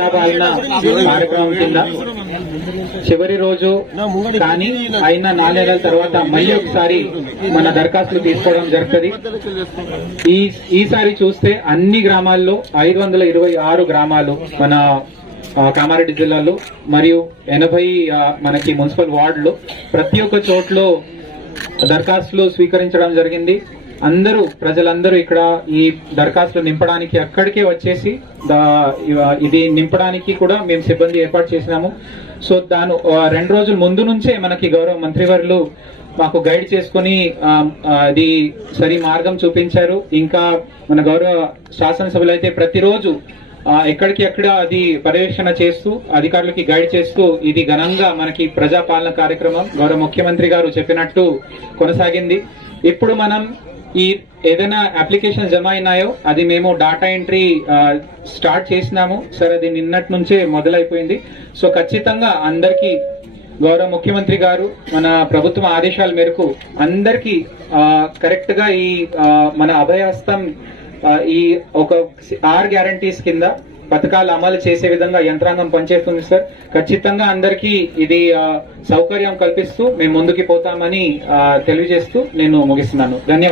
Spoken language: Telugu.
ప్రజాపాలన కార్యక్రమం కింద చివరి రోజు కానీ అయిన నాలుగు నెలల తర్వాత మళ్ళీ ఒకసారి మన దరఖాస్తులు తీసుకోవడం జరుగుతుంది. ఈ ఈసారి చూస్తే అన్ని గ్రామాల్లో ఐదు వందల ఇరవై ఆరు గ్రామాలు మన కామారెడ్డి జిల్లాలో మరియు ఎనభై మనకి మున్సిపల్ వార్డులు ప్రతి ఒక్క చోట్లో దరఖాస్తులు స్వీకరించడం జరిగింది. అందరూ ప్రజలందరూ ఇక్కడ ఈ దరఖాస్తులు నింపడానికి అక్కడికే వచ్చేసి ఇది నింపడానికి కూడా మేము సిబ్బంది ఏర్పాటు చేసినాము. సో దాని రెండు రోజుల ముందు నుంచే మనకి గౌరవ మంత్రివర్యులు మాకు గైడ్ చేసుకుని అది సరి మార్గం చూపించారు. ఇంకా మన గౌరవ శాసనసభలు అయితే ప్రతిరోజు ఎక్కడికి ఎక్కడ అది పర్యవేక్షణ చేస్తూ అధికారులకి గైడ్ చేస్తూ ఇది ఘనంగా మనకి ప్రజాపాలన కార్యక్రమం గౌరవ ముఖ్యమంత్రి గారు చెప్పినట్టు కొనసాగింది. ఇప్పుడు మనం ఈ ఏదైనా అప్లికేషన్ జమ అయినాయో అది మేము డాటా ఎంట్రీ స్టార్ట్ చేసినాము. సార్ అది నిన్నటి నుంచే మొదలైపోయింది. సో ఖచ్చితంగా అందరికీ గౌరవ ముఖ్యమంత్రి గారు మన ప్రభుత్వం ఆదేశాల మేరకు అందరికీ కరెక్ట్గా ఈ మన అభయహస్తం ఈ ఒక ఆర్ గ్యారంటీస్ కింద పథకాలు అమలు చేసే విధంగా యంత్రాంగం పనిచేస్తుంది సార్. ఖచ్చితంగా అందరికీ ఇది సౌకర్యం కల్పిస్తూ మేము ముందుకు పోతామని తెలియజేస్తూ నేను ముగిస్తున్నాను. ధన్యవాదాలు.